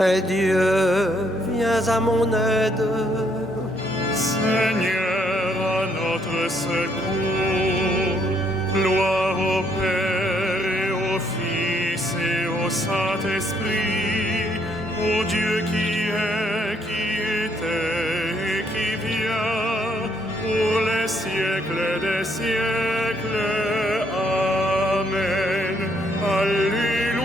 Et Dieu, viens à mon aide. Seigneur, à notre secours, gloire au Père et au Fils et au Saint-Esprit, au Dieu qui est, qui était et qui vient, pour les siècles des siècles. Amen. Alléluia.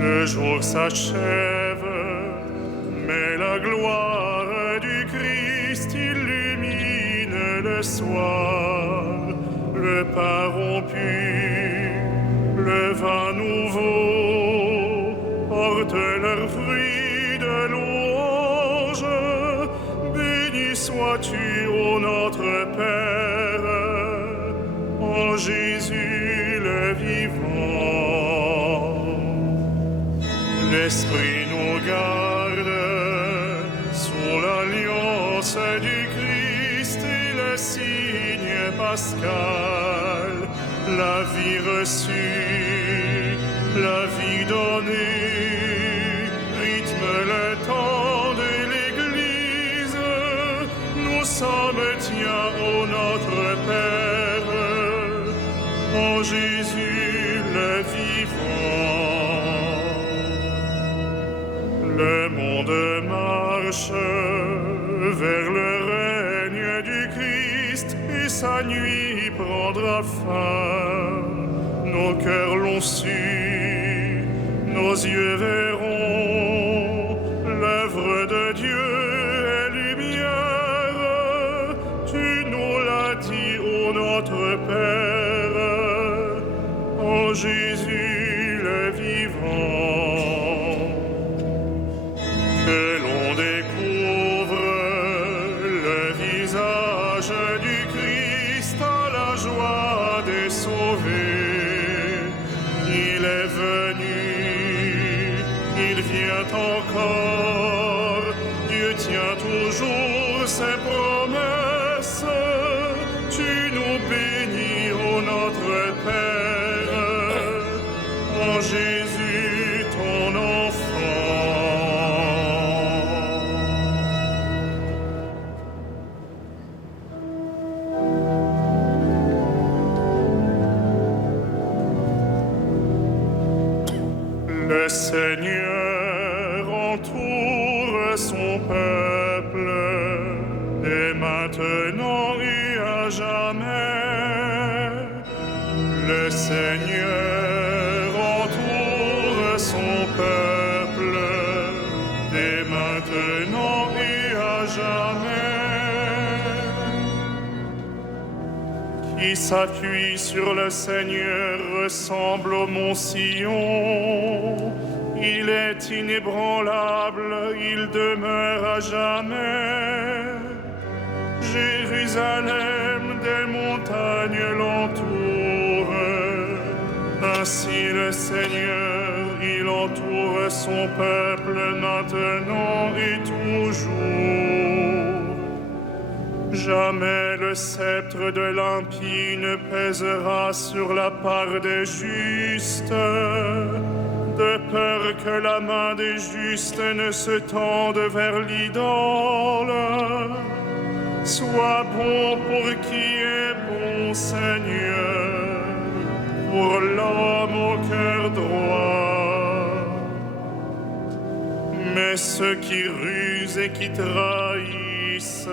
Le jour s'achève, mais la gloire du Christ illumine le soir. Le pain rompu, le vin nouveau, portent leurs fruits de louange. Béni sois-tu, ô notre Père, en Jésus le vivant. L'Esprit nous garde sous l'alliance du Christ et le signe pascal, la vie reçue, la vie donnée, rythme le temps de l'Église. Nous sommes tiens, ô notre Père, en Jésus le vivant. Le monde marche vers le règne du Christ et sa nuit prendra fin. Nos cœurs l'ont su, nos yeux verront l'œuvre de Dieu et lumière. Tu nous l'as dit, ô notre Père, en Jésus le vivant. Que l'on découvre le visage du Christ à la joie des sauvés. Il est venu, il vient encore, Dieu tient toujours ses promesses. Tu nous bénis, ô notre Père, en Jésus ton enfant. Le Seigneur entoure son peuple, et maintenant et à jamais. Le Seigneur entoure son peuple, et maintenant et à jamais. Qui s'appuie sur le Seigneur ressemble au mont Sion. Il est inébranlable, il demeure à jamais. Jérusalem, des montagnes l'entourent. Ainsi le Seigneur, il entoure son peuple maintenant et toujours. Jamais le sceptre de l'impie ne pèsera sur la part des justes, de peur que la main des justes ne se tende vers l'idole. Sois bon pour qui est bon, Seigneur, pour l'homme au cœur droit. Mais ceux qui rusent et qui trahissent,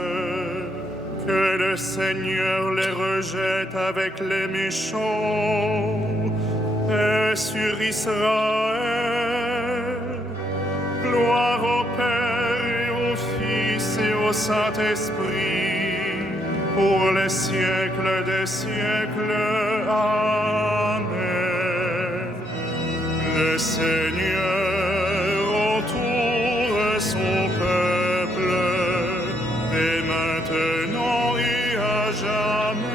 que le Seigneur les rejette avec les méchants. Paix sur Israël, gloire au Père et au Fils et au Saint-Esprit, pour les siècles des siècles. Amen. Le Seigneur entoure son peuple, dès maintenant et à jamais.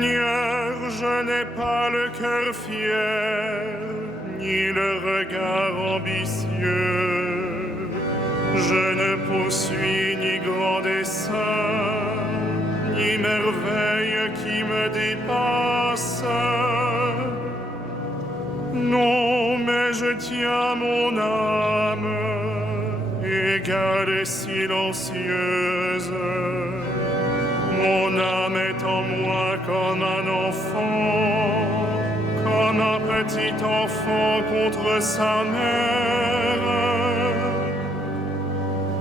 Seigneur, je n'ai pas le cœur fier, ni le regard ambitieux. Je ne poursuis ni grand dessein, ni merveille qui me dépasse. Non, mais je tiens mon âme, égale et silencieuse. Mon âme est en moi comme un enfant, comme un petit enfant contre sa mère.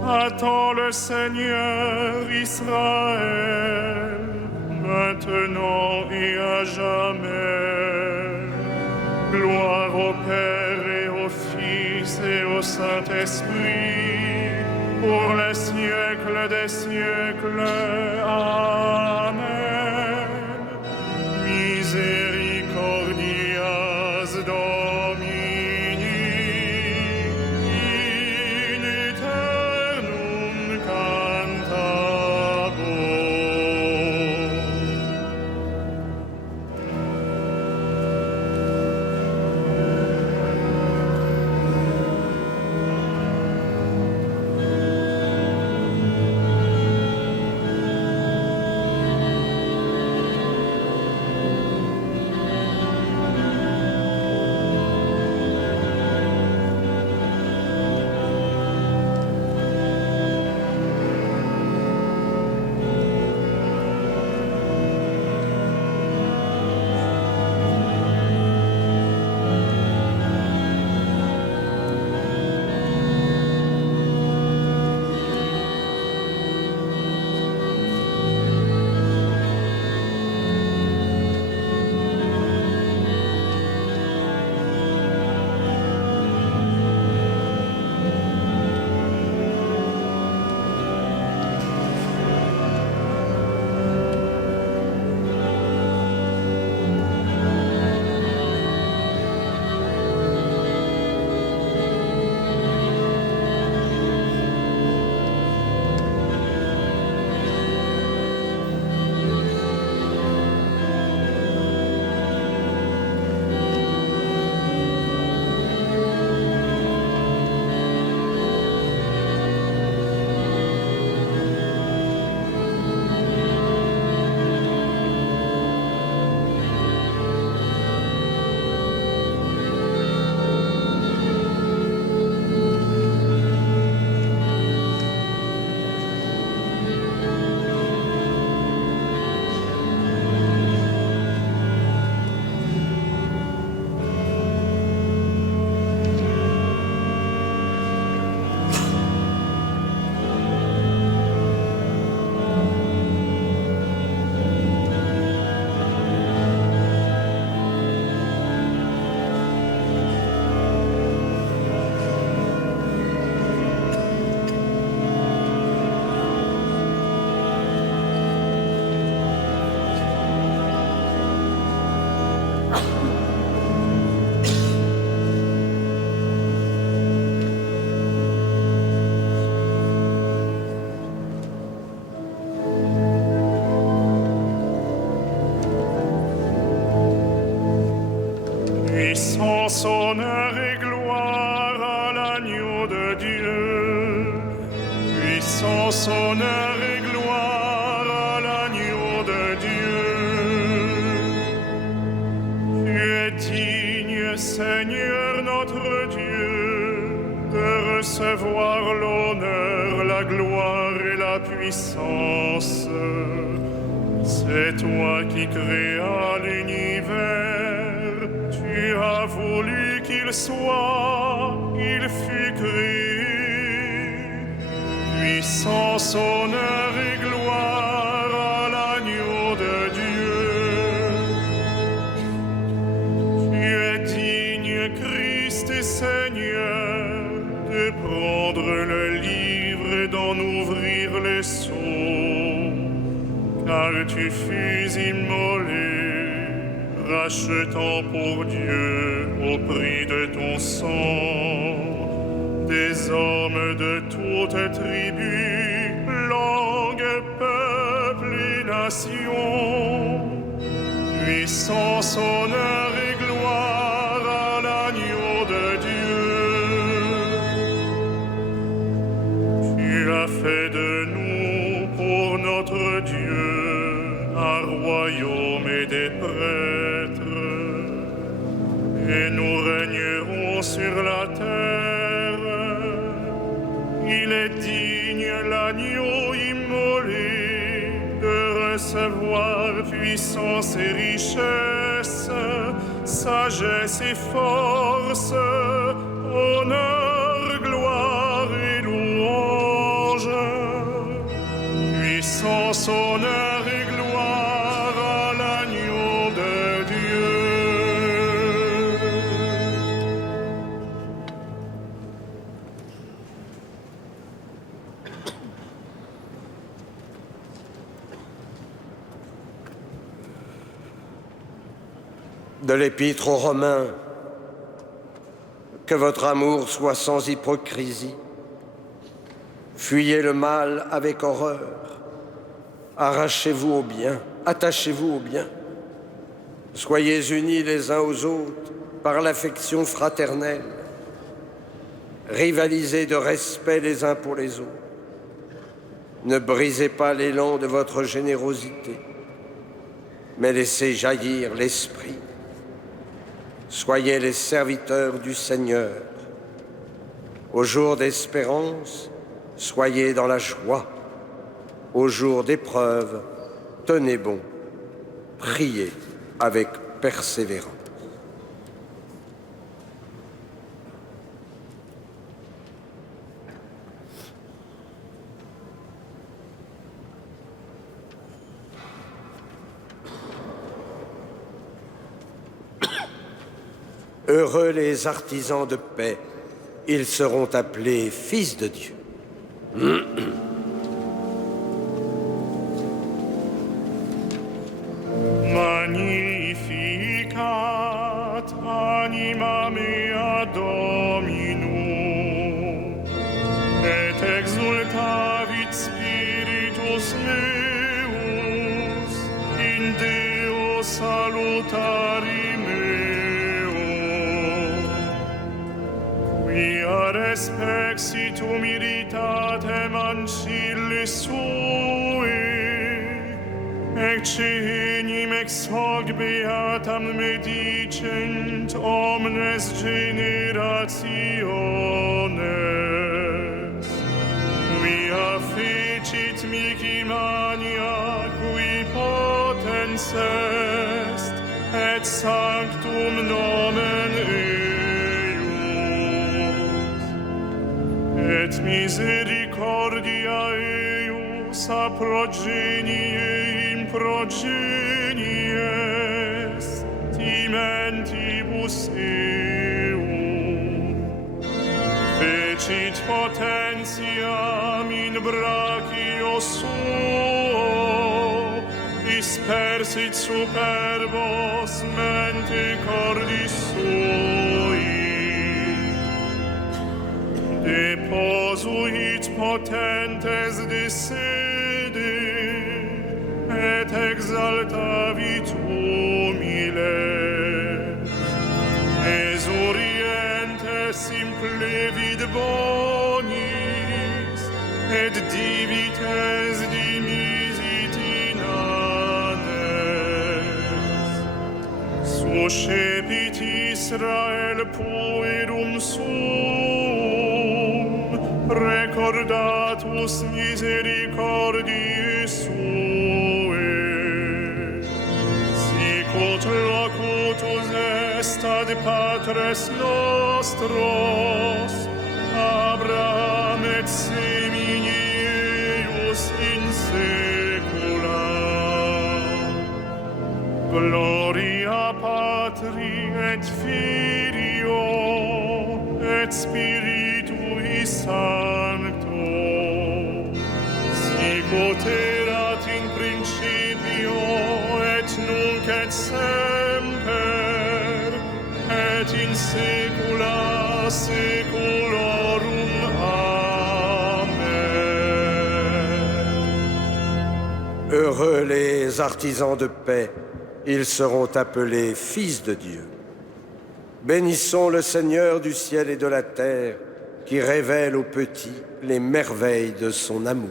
Attends le Seigneur Israël, maintenant et à jamais. Gloire au Père et au Fils et au Saint-Esprit, pour les siècles des siècles. Amen. Misericordias Domini, in aeternum cantabor. Puissance, honneur et gloire à l'agneau de Dieu. Puissance, honneur et gloire à l'agneau de Dieu. Tu es digne, Seigneur notre Dieu, de recevoir l'honneur, la gloire et la puissance. C'est toi qui créas l'univers. Tu as voulu qu'il soit, il fut créé. Puissance, honneur et gloire à l'agneau de Dieu. Tu es digne, Christ et Seigneur, de prendre le livre et d'en ouvrir les sceaux, car tu fus immolé, rachetant pour Dieu au prix de ton sang des hommes de toutes tribus, langues, peuples et nations. puissance, honneur et gloire à l'agneau de Dieu. Tu as fait de nous pour notre Dieu un royaume et des prêtres, et nous régnerons sur la terre. Il est digne, l'agneau immolé, de recevoir puissance et richesse, sagesse et force, honneur, gloire et louange. Puissance, honneur et gloire à l'agneau de Dieu. De l'Épître aux Romains, que votre amour soit sans hypocrisie. Fuyez le mal avec horreur. Arrachez-vous au bien, attachez-vous au bien. Soyez unis les uns aux autres par l'affection fraternelle. Rivalisez de respect les uns pour les autres. Ne brisez pas l'élan de votre générosité, mais laissez jaillir l'esprit. Soyez les serviteurs du Seigneur. Au jour d'espérance, soyez dans la joie. Au jour d'épreuve, tenez bon. Priez avec persévérance. Heureux les artisans de paix, ils seront appelés fils de Dieu. Magnificat anima mea Dominum, et exultavit spiritus meus in Deo salutari meo. Quia respeksitum irritatem ancillis sui, Eccenim ex hoc beatam medicent omnes generationes. Quia fecit mihi mania qui potens est, et sanctum nomen eius. Et misericordia eius a progenie progenies timentibus eum. Fecit potentiam in brachio suo, dispersit superbos mente cordis sui. Deposuit potentes de sede, et exaltavit humiles. Esurientes implevit bonis, et divites dimisit inanes. Suscepit Israel puerum sum, recordatus misericordiae sue. Sicut locutus est ad patres nostros, Abraham et semini eius in saecula. Gloria Patri et Filio et Spiritui Sancto, sicut erat in principio et nunc et semper et in saecula saeculorum. Amen. Heureux les artisans de paix, ils seront appelés fils de Dieu. Bénissons le Seigneur du ciel et de la terre, qui révèle aux petits les merveilles de son amour.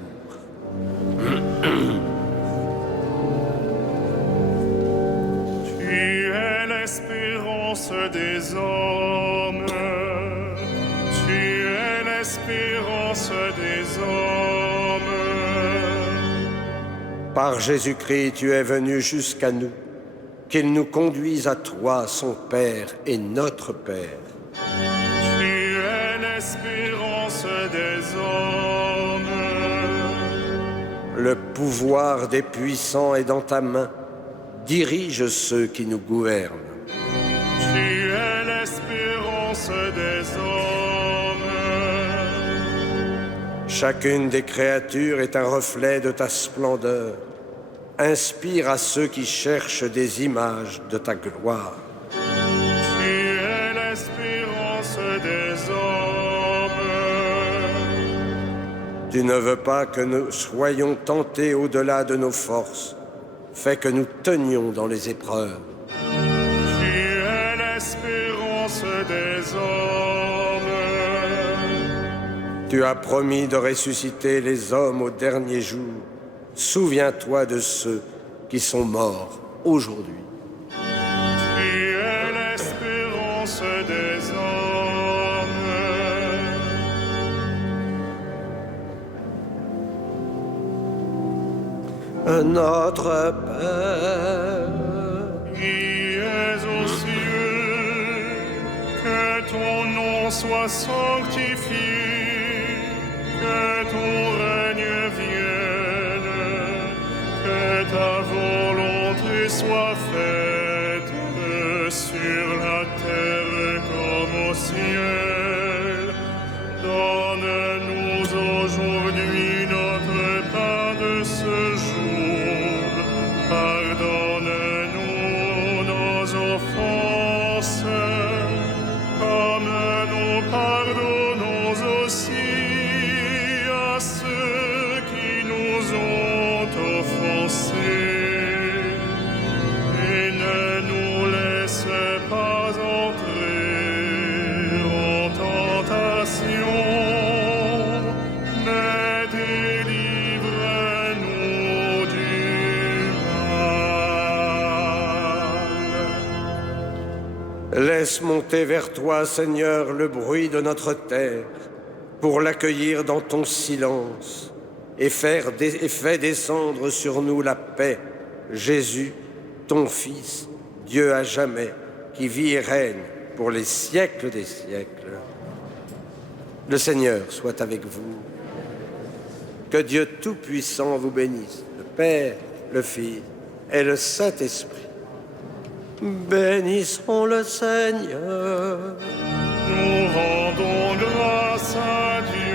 Tu es l'espérance des hommes. Tu es l'espérance des hommes. Par Jésus-Christ, tu es venu jusqu'à nous, qu'il nous conduise à toi, son Père et notre Père. Tu es l'espérance des hommes. Le pouvoir des puissants est dans ta main. Dirige ceux qui nous gouvernent. Tu es l'espérance des hommes. Chacune des créatures est un reflet de ta splendeur. Inspire à ceux qui cherchent des images de ta gloire. Tu es l'espérance des hommes. Tu ne veux pas que nous soyons tentés au-delà de nos forces. Fais que nous tenions dans les épreuves. Tu es l'espérance des hommes. Tu as promis de ressusciter les hommes au dernier jour. Souviens-toi de ceux qui sont morts aujourd'hui. Tu es l'espérance des hommes. Notre Père, Qui es aux cieux, que ton nom soit sanctifié, que ton règne vienne, que ta volonté soit faite sur la terre comme au ciel. Donne-nous aujourd'hui notre pain de ce jour. Pardonne-nous nos offenses, comme nous pardonnons aussi à ceux qui nous ont offensés. Et ne nous laisse pas entrer en tentation, mais délivre-nous du mal. laisse monter vers toi, Seigneur, le bruit de notre terre, pour l'accueillir dans ton silence, et fais descendre sur nous la paix, Jésus, ton Fils, Dieu à jamais, qui vit et règne pour les siècles des siècles. Le Seigneur soit avec vous. Que Dieu Tout-Puissant vous bénisse, le Père, le Fils et le Saint-Esprit. Bénissons le Seigneur. Nous rendons grâce à Dieu.